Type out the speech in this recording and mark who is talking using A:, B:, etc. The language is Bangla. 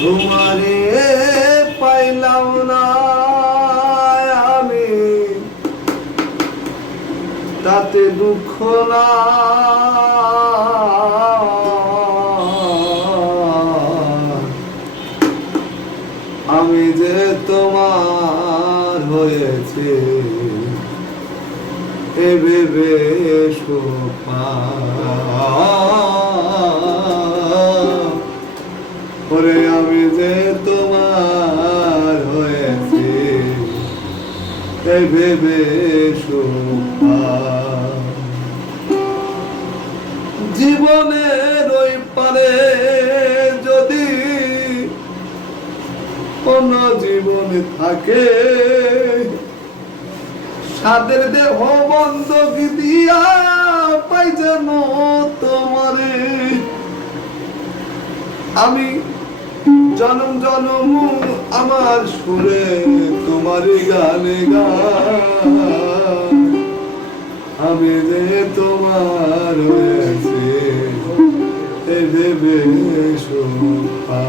A: তোমারে পাইলাম না আমি। তাতে দুঃখ না। আমি যে তোমার হয়েছে এ ভেবে সোপা ওরে আমি যে তোমার হয়েছি এ ভেবে জীবনের ওই পারে যদি অন্য জীবনে থাকে, সাদের দেহ বন্ধক দিয়া পাই যেন তোমারে? আমি জনম জনম আমার সুরে তোমার গানে আমি যে তোমার হয়েছে দেবে সোপা